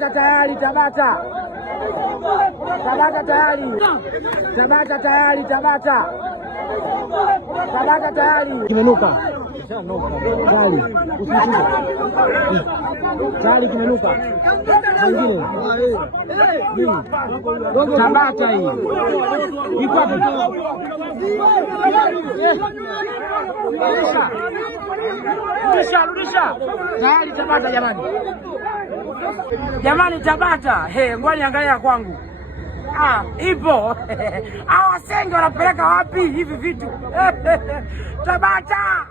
Tabata tayari, Tabata tayari, Tabata tayari, Tabata tayari, kimenuka tayari, usishike tayari, kimenuka mwingine Tabata hii iko rudisha tayari, Tabata jamani, Tabata ngoja angalia kwangu. Ipo hao wasenge wanapeleka wapi hivi vitu? Tabata